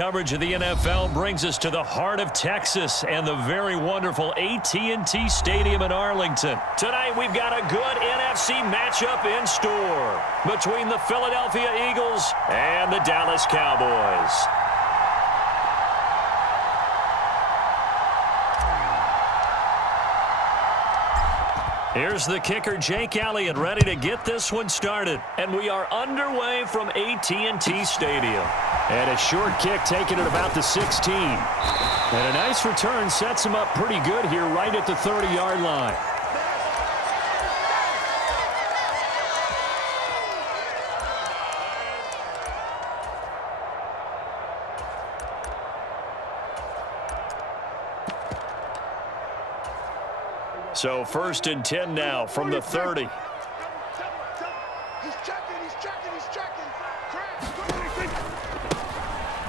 coverage of the NFL brings us to the heart of Texas and the very wonderful AT&T Stadium in Arlington. Tonight, we've got a good NFC matchup in store between the Philadelphia Eagles and the Dallas Cowboys. Here's the kicker, Jake Elliott, ready to get this one started. And we are underway from AT&T Stadium. And a short kick taken at about the 16. And a nice return sets him up pretty good here right at the 30-yard line. So 1st and 10 now from the 30.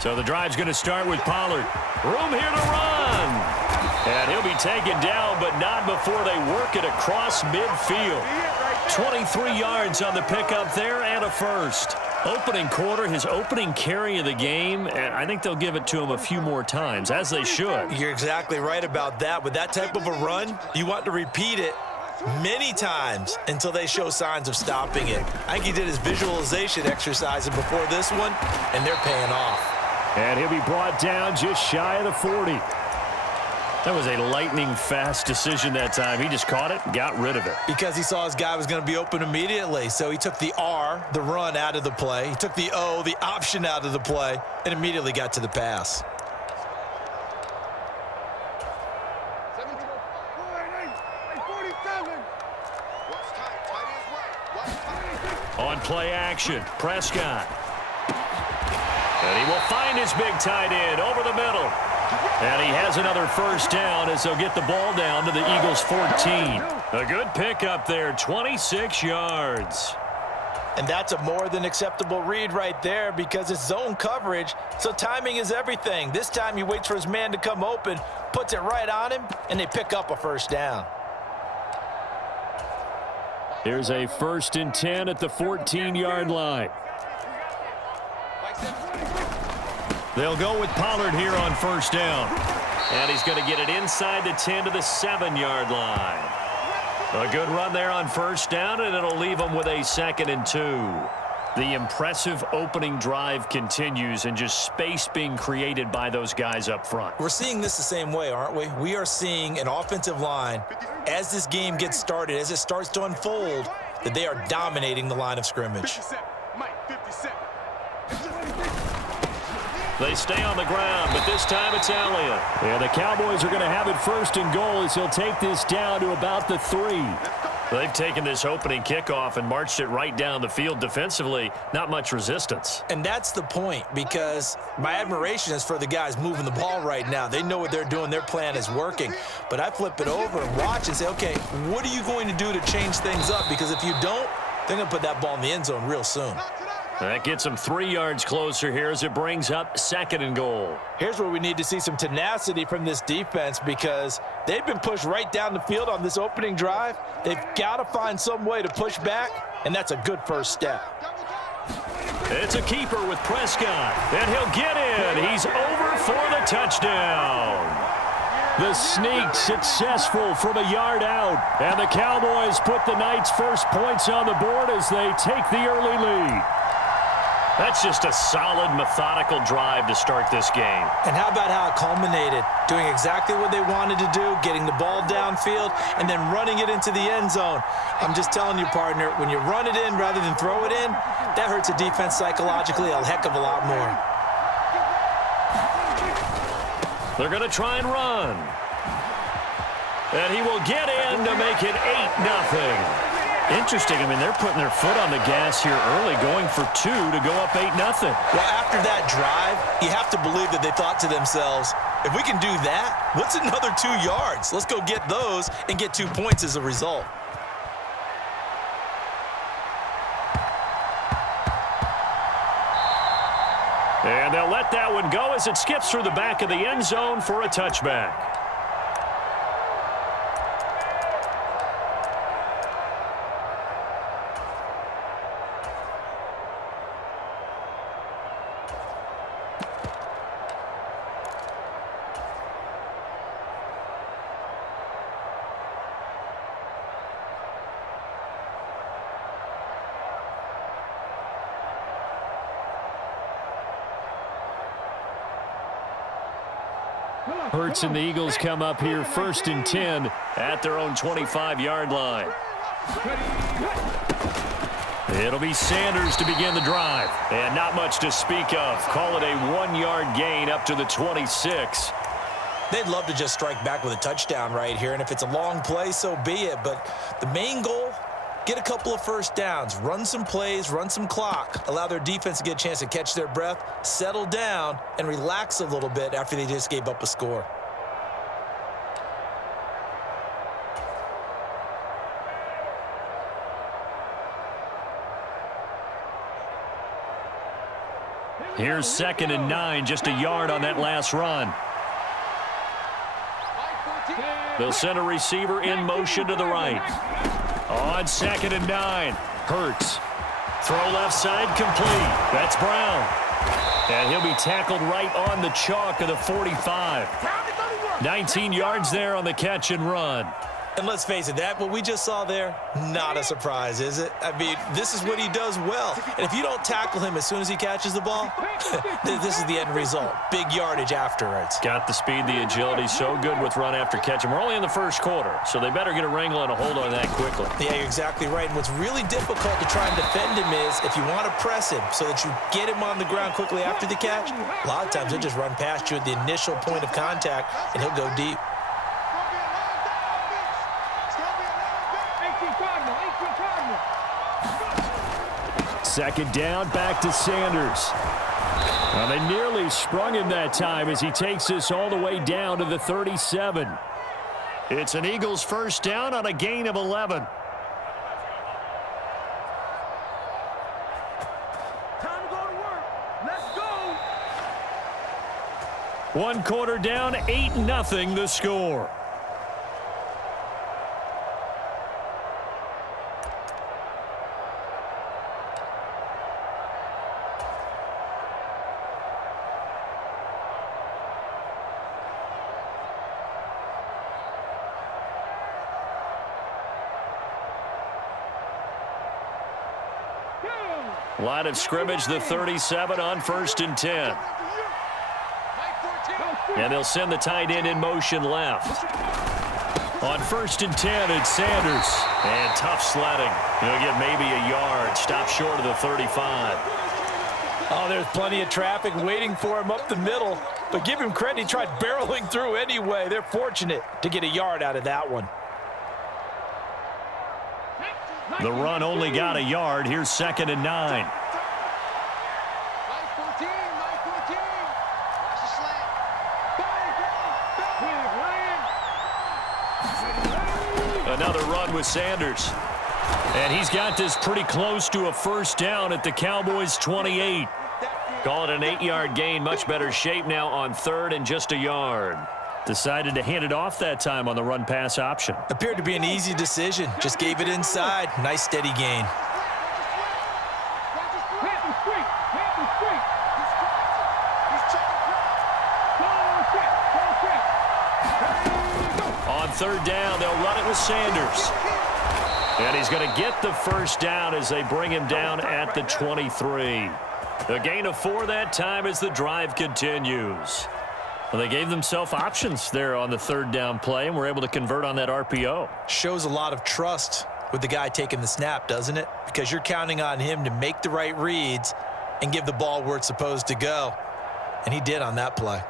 So the drive's going to start with Pollard. Room here to run. And he'll be taken down, but not before they work it across midfield. 23 yards on the pickup there and a first. Opening quarter, his opening carry of the game, and I think they'll give it to him a few more times, as they should. You're exactly right about that. With that type of a run, you want to repeat it many times until they show signs of stopping it. I think he did his visualization exercise before this one, and they're paying off. And he'll be brought down just shy of the 40. That was a lightning-fast decision that time. He just caught it and got rid of it. Because he saw his guy was going to be open immediately. So he took the R, the run, out of the play. He took the O, the option, out of the play, and immediately got to the pass. On play action, Prescott. And he will find his big tight end over the middle. And he has another first down as they'll get the ball down to the Eagles' 14. A good pickup there, 26 yards. And that's a more than acceptable read right there because it's zone coverage, so timing is everything. This time he waits for his man to come open, puts it right on him, and they pick up a first down. Here's a 1st and 10 at the 14-yard line. They'll go with Pollard here on first down. And he's going to get it inside the 10 to the 7-yard line. A good run there on first down, and it'll leave them with a 2nd and 2. The impressive opening drive continues, and just space being created by those guys up front. We're seeing this the same way, aren't we? We are seeing an offensive line, as this game gets started, as it starts to unfold, that they are dominating the line of scrimmage. They stay on the ground, but this time it's Elliott. And the Cowboys are going to have it 1st and goal as he'll take this down to about the 3. They've taken this opening kickoff and marched it right down the field defensively. Not much resistance. And that's the point, because my admiration is for the guys moving the ball right now. They know what they're doing. Their plan is working. But I flip it over and watch and say, okay, what are you going to do to change things up? Because if you don't, they're going to put that ball in the end zone real soon. That gets them 3 yards closer here as it brings up 2nd and goal. Here's where we need to see some tenacity from this defense because they've been pushed right down the field on this opening drive. They've got to find some way to push back, and that's a good first step. It's a keeper with Prescott, and he'll get in. He's over for the touchdown. The sneak successful from a yard out, and the Cowboys put the night's first points on the board as they take the early lead. That's just a solid, methodical drive to start this game. And how about how it culminated? Doing exactly what they wanted to do, getting the ball downfield, and then running it into the end zone. I'm just telling you, partner, when you run it in rather than throw it in, that hurts a defense psychologically a heck of a lot more. They're going to try and run. And he will get in to make it 8-0. Interesting. I mean, they're putting their foot on the gas here early, going for 2 to go up 8-0. Well, after that drive, you have to believe that they thought to themselves, if we can do that, what's another 2 yards? Let's go get those and get 2 points as a result. And they'll let that one go as it skips through the back of the end zone for a touchback. Hurts and the Eagles come up here 1st and 10 at their own 25-yard line. It'll be Sanders to begin the drive. And not much to speak of. Call it a 1-yard gain up to the 26. They'd love to just strike back with a touchdown right here, and if it's a long play, so be it. But the main goal, get a couple of first downs, run some plays, run some clock, allow their defense to get a chance to catch their breath, settle down, and relax a little bit after they just gave up a score. Here's 2nd and 9, just a yard on that last run. They'll send a receiver in motion to the right. On 2nd and 9, Hurts. Throw left side complete. That's Brown. And he'll be tackled right on the chalk of the 45. 19 yards there on the catch and run. And let's face it, what we just saw there, not a surprise, is it? I mean, this is what he does well. And if you don't tackle him as soon as he catches the ball, this is the end result. Big yardage afterwards. Got the speed, the agility, so good with run after catch. And we're only in the first quarter, so they better get a wrangle and a hold on that quickly. Yeah, you're exactly right. And what's really difficult to try and defend him is if you want to press him so that you get him on the ground quickly after the catch, a lot of times he'll just run past you at the initial point of contact, and he'll go deep. Second down, back to Sanders. Well, they nearly sprung him that time as he takes this all the way down to the 37. It's an Eagles first down on a gain of 11. Time to go to work. Let's go. 1 quarter down, 8-0 the score. Line of scrimmage, the 37 on 1st and 10. And they'll send the tight end in motion left. On 1st and 10, it's Sanders. And tough sledding. He'll get maybe a yard. Stop short of the 35. Oh, there's plenty of traffic waiting for him up the middle. But give him credit, he tried barreling through anyway. They're fortunate to get a yard out of that one. The run only got a yard. Here's 2nd and 9. Another run with Sanders. And he's got this pretty close to a first down at the Cowboys' 28. Call it an 8-yard gain. Much better shape now on 3rd and just a yard. Decided to hand it off that time on the run-pass option. Appeared to be an easy decision. Just gave it inside. Nice, steady gain. On 3rd down, they'll run it with Sanders. And he's going to get the first down as they bring him down at the 23. A gain of 4 that time as the drive continues. Well, they gave themselves options there on the 3rd down play and were able to convert on that RPO. Shows a lot of trust with the guy taking the snap, doesn't it? Because you're counting on him to make the right reads and give the ball where it's supposed to go. And he did on that play.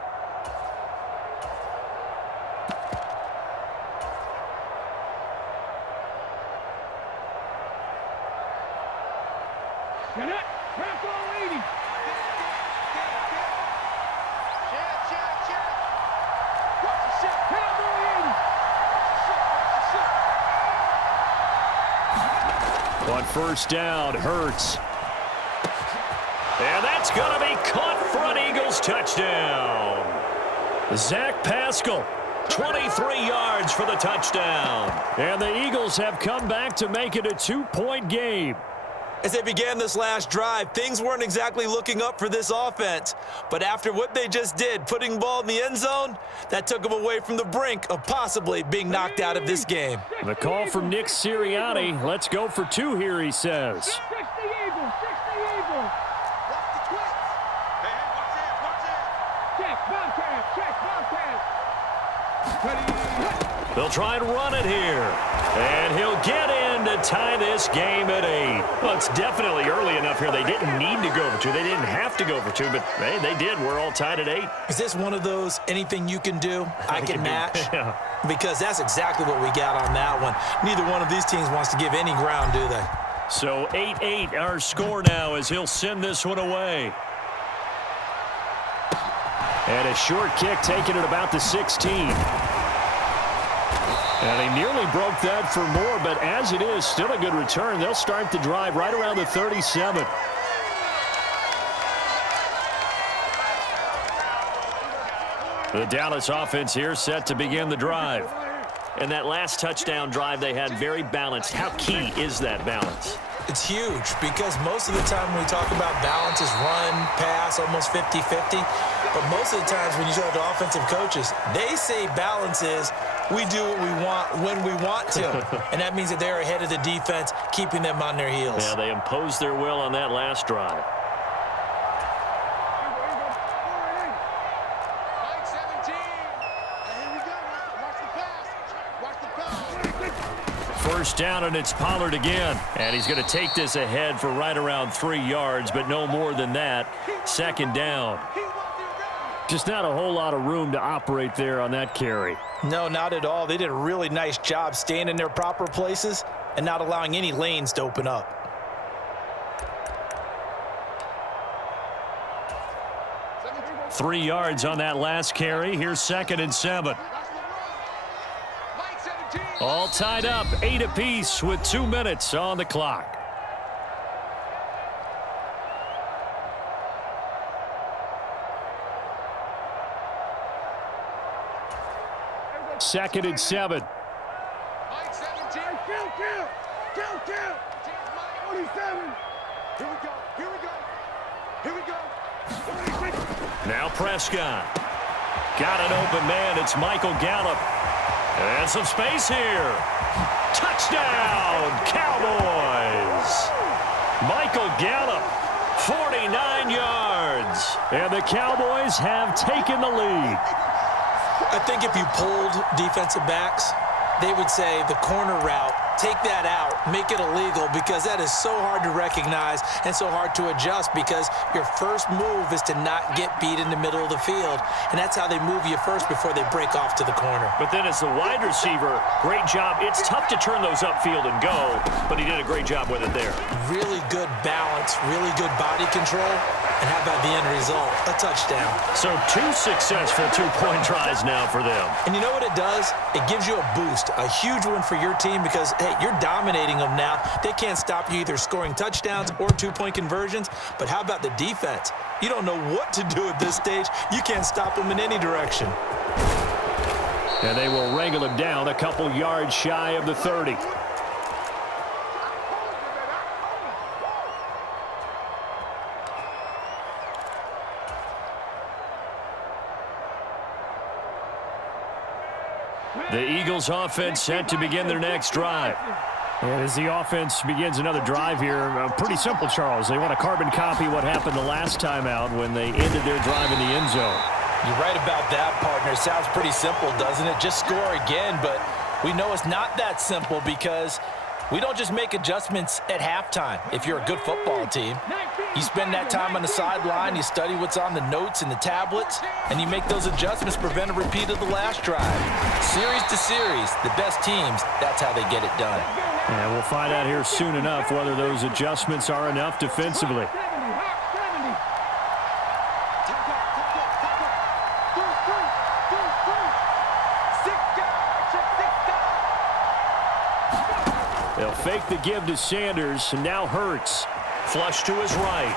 On 1st down, Hurts. And that's going to be caught for an Eagles touchdown. Zach Pascal, 23 yards for the touchdown. And the Eagles have come back to make it a 2-point game. As they began this last drive, things weren't exactly looking up for this offense. But after what they just did, putting the ball in the end zone, that took them away from the brink of possibly being knocked out of this game. The call from Nick Sirianni. Let's go for 2 here, he says. They'll try and run it here. And he'll get in to tie this game at 8. Well, it's definitely early enough here. They didn't need to go for 2. They didn't have to go for 2, but hey, they did. We're all tied at 8. Is this one of those anything you can do, I can match? Yeah. Because that's exactly what we got on that one. Neither one of these teams wants to give any ground, do they? So 8-8 our score now as he'll send this one away. And a short kick taken at about the 16. And they nearly broke that for more, but as it is, still a good return. They'll start the drive right around the 37. The Dallas offense here set to begin the drive. And that last touchdown drive they had very balanced. How key is that balance? It's huge because most of the time when we talk about balance is run, pass, almost 50-50. But most of the times when you talk to offensive coaches, they say balance is we do what we want when we want to. And that means that they're ahead of the defense, keeping them on their heels. Yeah, they imposed their will on that last drive. First down, and it's Pollard again. And he's going to take this ahead for right around 3 yards, but no more than that. Second down. Just not a whole lot of room to operate there on that carry. No, not at all. They did a really nice job staying in their proper places and not allowing any lanes to open up. Three yards on that last carry. Here's 2nd and 7. All tied up, 8 apiece with 2 minutes on the clock. Second and 7. Count. 47. Here we go. Now Prescott. Got an open man. It's Michael Gallup. And some space here. Touchdown, Cowboys. Michael Gallup, 49 yards. And the Cowboys have taken the lead. I think if you pulled defensive backs, they would say the corner route, take that out, make it illegal, because that is so hard to recognize and so hard to adjust because your first move is to not get beat in the middle of the field. And that's how they move you first before they break off to the corner. But then as the wide receiver, great job. It's tough to turn those upfield and go, but he did a great job with it there. Really good balance, really good body control. And how about the end result? A touchdown. So 2 successful 2-point tries now for them. And you know what it does? It gives you a boost, a huge one for your team because, hey, you're dominating them now. They can't stop you either scoring touchdowns or 2-point conversions. But how about the defense? You don't know what to do at this stage. You can't stop them in any direction. And they will wrangle him down a couple yards shy of the 30. The Eagles offense set to begin their next drive. And as the offense begins another drive here, pretty simple, Charles. They want to carbon copy what happened the last time out when they ended their drive in the end zone. You're right about that, partner. Sounds pretty simple, doesn't it? Just score again, but we know it's not that simple because we don't just make adjustments at halftime. If you're a good football team, you spend that time on the sideline, you study what's on the notes and the tablets, and you make those adjustments to prevent a repeat of the last drive. Series to series, the best teams, that's how they get it done. And we'll find out here soon enough whether those adjustments are enough defensively. They'll fake the give to Sanders, and now Hurts. Flush to his right.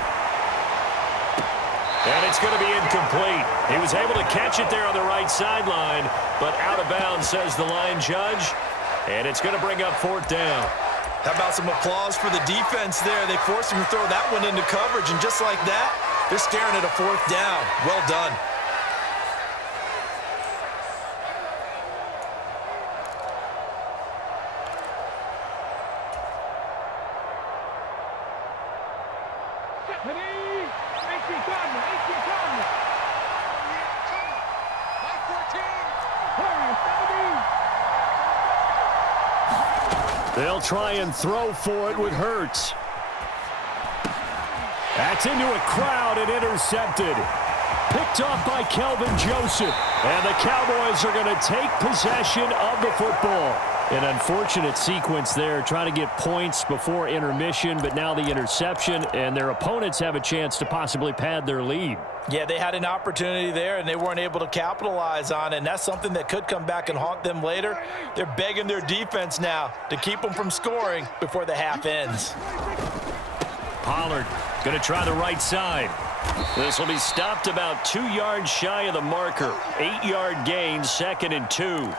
And it's going to be incomplete. He was able to catch it there on the right sideline, but out of bounds, says the line judge. And it's going to bring up 4th down. How about some applause for the defense there? They forced him to throw that one into coverage, and just like that, they're staring at a 4th down. Well done. They'll try and throw for it with Hurts. That's into a crowd and intercepted. Picked off by Kelvin Joseph. And the Cowboys are going to take possession of the football. An unfortunate sequence there, trying to get points before intermission, but now the interception, and their opponents have a chance to possibly pad their lead. Yeah, they had an opportunity there, and they weren't able to capitalize on it, and that's something that could come back and haunt them later. They're begging their defense now to keep them from scoring before the half ends. Pollard going to try the right side. This will be stopped about 2 yards shy of the marker. 8-yard gain, 2nd and 2.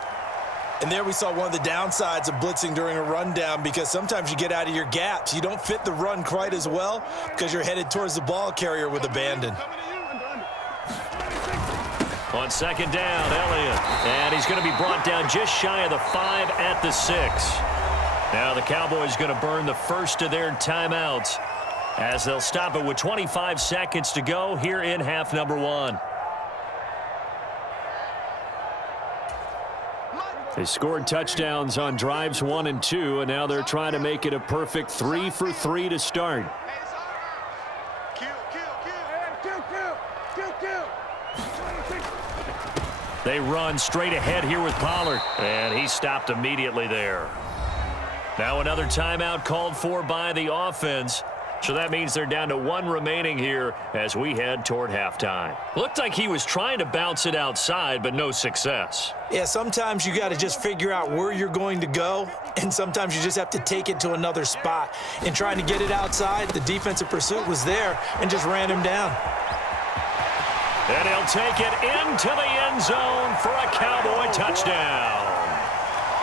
And there we saw one of the downsides of blitzing during a rundown, because sometimes you get out of your gaps. You don't fit the run quite as well because you're headed towards the ball carrier with abandon. On 2nd down, Elliott. And he's going to be brought down just shy of the 5 at the 6. Now the Cowboys going to burn the first of their timeouts as they'll stop it with 25 seconds to go here in half number 1. They scored touchdowns on drives 1 and 2, and now they're trying to make it a perfect 3 for 3 to start. They run straight ahead here with Pollard, and he stopped immediately there. Now another timeout called for by the offense. So that means they're down to 1 remaining here as we head toward halftime. Looked like he was trying to bounce it outside, but no success. Yeah, sometimes you got to just figure out where you're going to go, and sometimes you just have to take it to another spot. In trying to get it outside, the defensive pursuit was there and just ran him down. And he'll take it into the end zone for a Cowboy touchdown.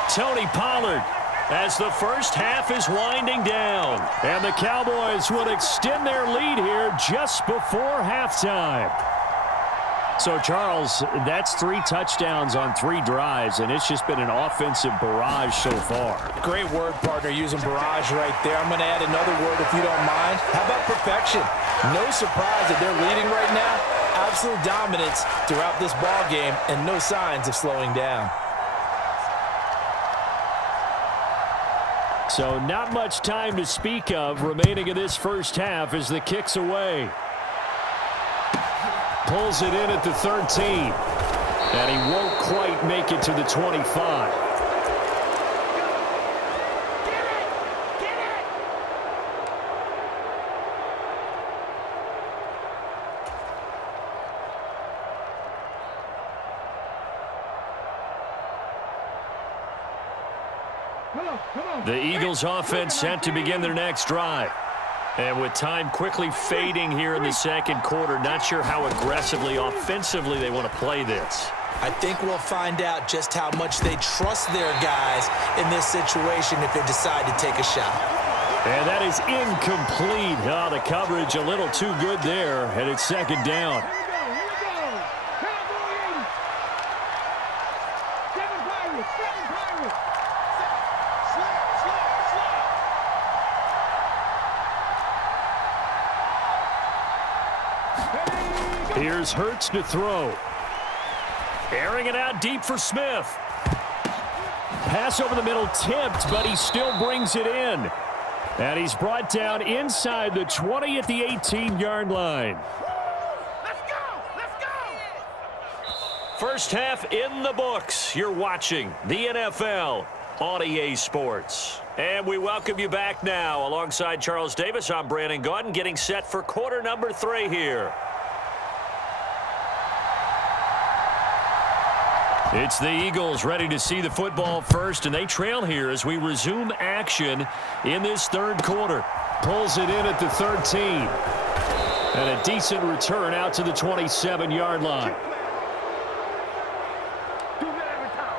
Tony Pollard, as the first half is winding down. And the Cowboys will extend their lead here just before halftime. So, Charles, that's 3 touchdowns on 3 drives, and it's just been an offensive barrage so far. Great word, partner, using barrage right there. I'm going to add another word if you don't mind. How about perfection? No surprise that they're leading right now. Absolute dominance throughout this ball game and no signs of slowing down. So not much time to speak of remaining in this first half as the kick's away. Pulls it in at the 13. And he won't quite make it to the 25. The Eagles offense set to begin their next drive. And with time quickly fading here in the second quarter, not sure how aggressively, offensively they want to play this. I think we'll find out just how much they trust their guys in this situation if they decide to take a shot. And that is incomplete. Oh, the coverage a little too good there, and it's 2nd down. Here's Hurts to throw. Airing it out deep for Smith. Pass over the middle tipped, but he still brings it in. And he's brought down inside the 20 at the 18-yard line. Let's go! First half in the books. You're watching the NFL on EA Sports. And we welcome you back now. Alongside Charles Davis, I'm Brandon Gaudin, getting set for quarter number 3 here. It's the Eagles ready to see the football first, and they trail here as we resume action in this third quarter. Pulls it in at the 13. And a decent return out to the 27-yard line. Do that every time.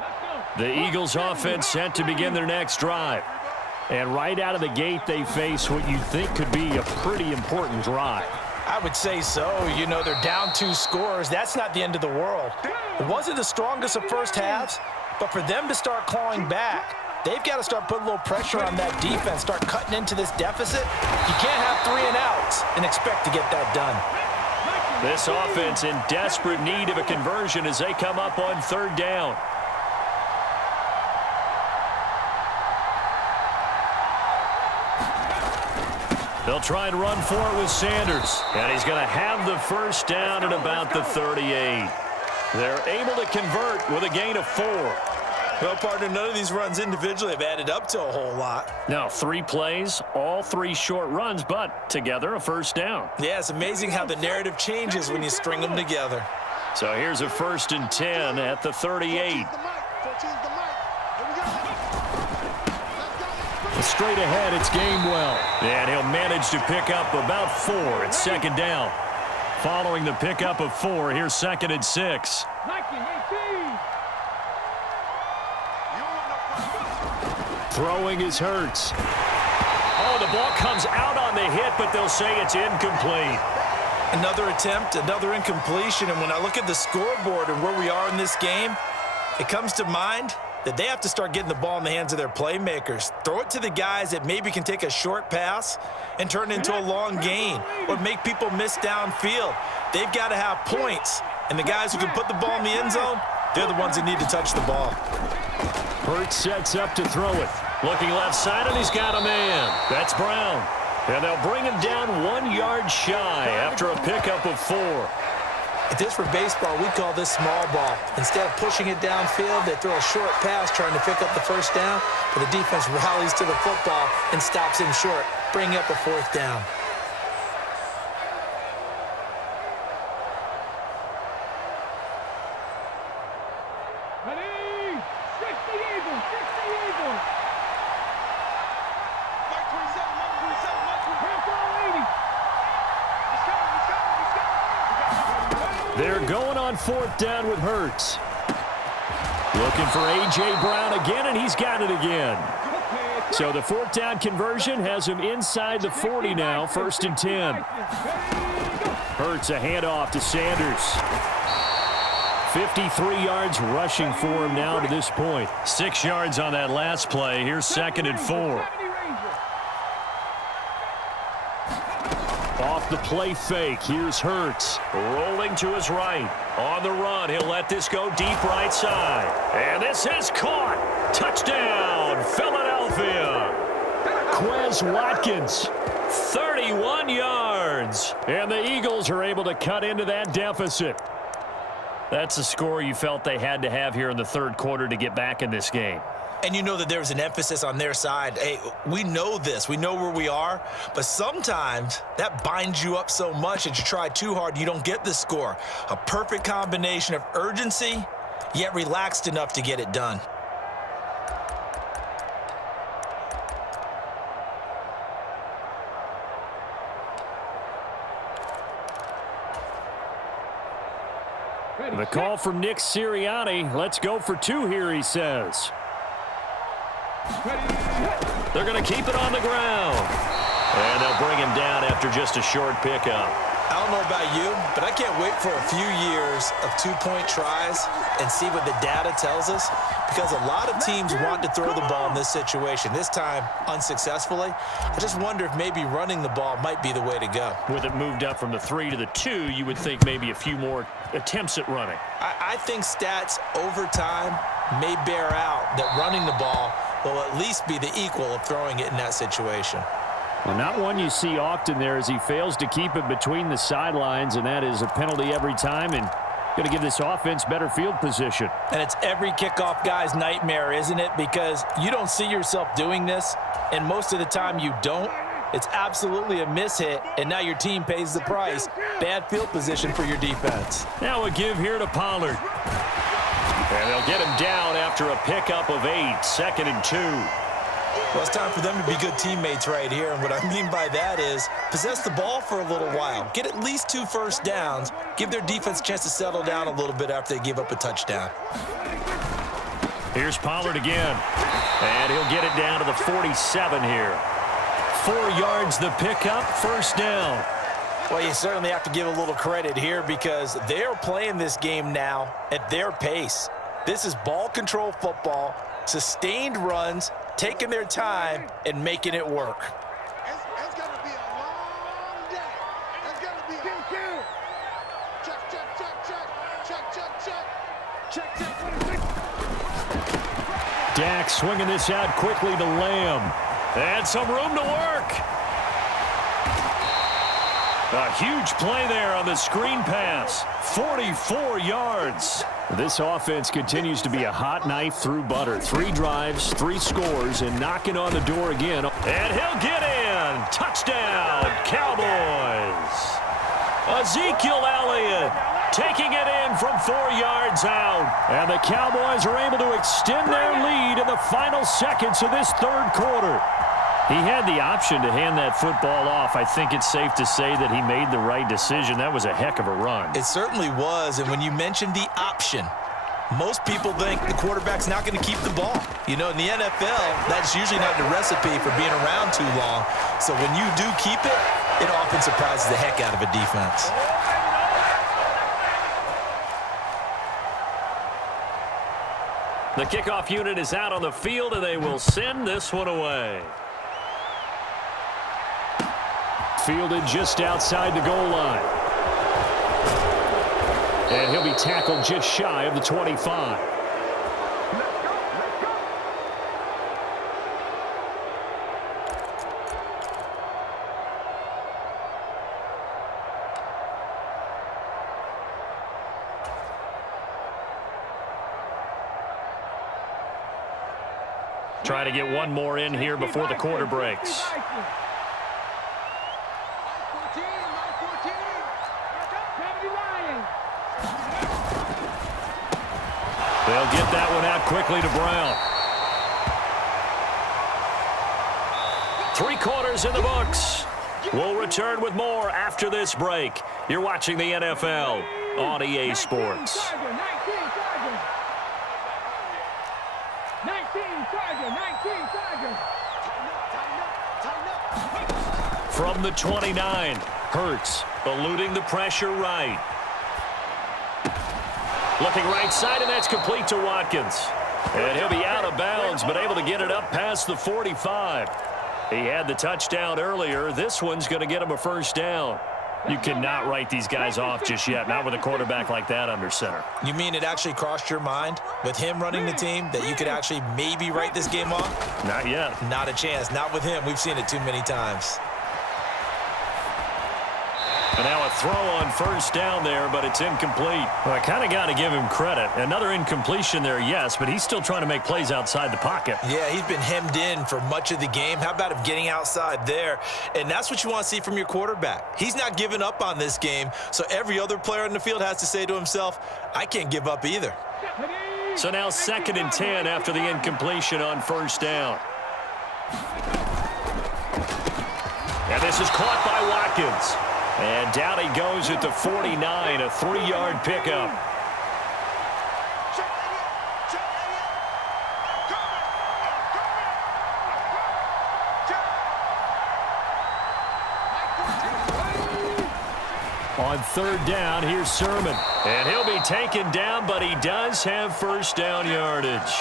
Let's go. The Eagles offense set to begin their next drive. And right out of the gate, they face what you think could be a pretty important drive. I would say so. You know, they're down 2 scores. That's not the end of the world. It wasn't the strongest of first halves, but for them to start clawing back, they've got to start putting a little pressure on that defense, start cutting into this deficit. You can't have 3 and outs and expect to get that done. This offense in desperate need of a conversion as they come up on third down. They'll try and run for it with Sanders. And he's going to have the first down at about the 38. They're able to convert with a gain of 4. Well, partner, none of these runs individually have added up to a whole lot. Now, 3 plays, all 3 short runs, but together a first down. Yeah, it's amazing how the narrative changes when you string them together. So here's a 1st and 10 at the 38. Straight ahead, it's Gainwell. And he'll manage to pick up about 4 at 2nd down. Following the pickup of 4, here's 2nd and 6. Throwing is Hurts. Oh, the ball comes out on the hit, but they'll say it's incomplete. Another attempt, another incompletion, and when I look at the scoreboard and where we are in this game, it comes to mind that they have to start getting the ball in the hands of their playmakers. Throw it to the guys that maybe can take a short pass and turn it into a long gain or make people miss downfield. They've got to have points, and the guys who can put the ball in the end zone, they're the ones that need to touch the ball. Hurts sets up to throw it. Looking left side, and he's got a man. That's Brown. And they'll bring him down 1 yard shy after a pickup of 4. If this were baseball, we'd call this small ball. Instead of pushing it downfield, they throw a short pass trying to pick up the first down, but the defense rallies to the football and stops him short, bringing up a 4th down. They're going on 4th down with Hurts. Looking for A.J. Brown again, and he's got it again. So the 4th down conversion has him inside the 40 now, 1st and 10. Hurts a handoff to Sanders. 53 yards rushing for him now to this point. 6 yards on that last play. Here's 2nd and 4. Off the play fake, here's Hurts. Rolling to his right. On the run, he'll let this go deep right side. And this is caught. Touchdown, Philadelphia. Quez Watkins, 31 yards. And the Eagles are able to cut into that deficit. That's a score you felt they had to have here in the 3rd quarter to get back in this game. And you know that there's an emphasis on their side. Hey, we know this. We know where we are. But sometimes that binds you up so much that you try too hard, you don't get the score. A perfect combination of urgency, yet relaxed enough to get it done. The call from Nick Sirianni. Let's go for 2 here, he says. They're going to keep it on the ground. And they'll bring him down after just a short pickup. I don't know about you, but I can't wait for a few years of 2-point tries and see what the data tells us, because a lot of teams want to throw the ball in this situation, this time unsuccessfully. I just wonder if maybe running the ball might be the way to go. With it moved up from the 3 to the 2, you would think maybe a few more attempts at running. I think stats over time may bear out that running the ball will at least be the equal of throwing it in that situation. Well, not one you see often there as he fails to keep it between the sidelines, and that is a penalty every time, and going to give this offense better field position. And it's every kickoff guy's nightmare, isn't it? Because you don't see yourself doing this, and most of the time you don't. It's absolutely a mishit, and now your team pays the price. Bad field position for your defense. Now a give here to Pollard. And they'll get him down after a pickup of 8, 2nd and 2. Well, it's time for them to be good teammates right here, and what I mean by that is possess the ball for a little while. Get at least 2 first downs. Give their defense a chance to settle down a little bit after they give up a touchdown. Here's Pollard again, and he'll get it down to the 47 here. 4 yards the pickup, 1st down. Well, you certainly have to give a little credit here because they're playing this game now at their pace. This is ball control football, sustained runs, taking their time and making it work. It's going to be a long day. It's going to be a Dak swinging this out quickly to Lamb. And some room to work. A huge play there on the screen pass. 44 yards. This offense continues to be a hot knife through butter. 3 drives, 3 scores, and knocking on the door again. And he'll get in. Touchdown, Cowboys. Ezekiel Elliott taking it in from 4 yards out. And the Cowboys are able to extend their lead in the final seconds of this third quarter. He had the option to hand that football off. I think it's safe to say that he made the right decision. That was a heck of a run. It certainly was, and when you mentioned the option, most people think the quarterback's not going to keep the ball. You know, in the NFL, that's usually not the recipe for being around too long. So when you do keep it, it often surprises the heck out of a defense. The kickoff unit is out on the field, and they will send this one away. Fielded just outside the goal line. And he'll be tackled just shy of the 25. Trying to get one more in here before the quarter breaks. They'll get that one out quickly to Brown. 3 quarters in the books. We'll return with more after this break. You're watching the NFL on EA Sports. From the 29, Hurts eluding the pressure right. Looking right side, and that's complete to Watkins. And he'll be out of bounds, but able to get it up past the 45. He had the touchdown earlier. This one's going to get him a first down. You cannot write these guys off just yet, not with a quarterback like that under center. You mean it actually crossed your mind with him running the team that you could actually maybe write this game off? Not yet. Not a chance. Not with him. We've seen it too many times. And now a throw on first down there, but it's incomplete. Well, I kind of got to give him credit. Another incompletion there, yes, but he's still trying to make plays outside the pocket. Yeah, he's been hemmed in for much of the game. How about him getting outside there? And that's what you want to see from your quarterback. He's not giving up on this game, so every other player in the field has to say to himself, I can't give up either. So now 2nd and 10 after the incompletion on first down. And this is caught by Watkins. And down he goes at the 49, a 3-yard pickup. On 3rd down, here's Sermon. And he'll be taken down, but he does have first down yardage.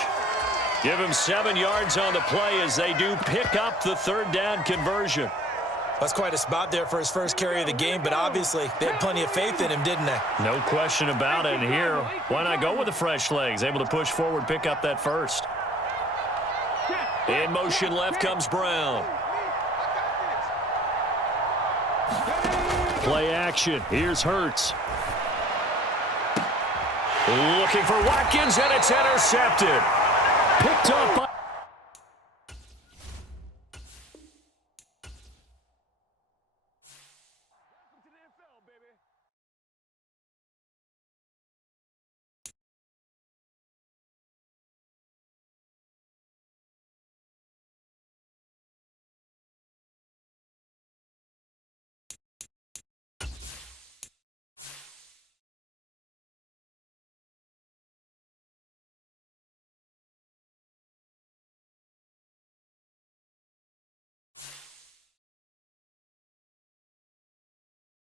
Give him 7 yards on the play as they do pick up the 3rd down conversion. That's quite a spot there for his first carry of the game, but obviously they had plenty of faith in him, didn't they? No question about it. And here, why not go with the fresh legs? Able to push forward, pick up that first. In motion left comes Brown. Play action. Here's Hurts. Looking for Watkins, and it's intercepted. Picked up by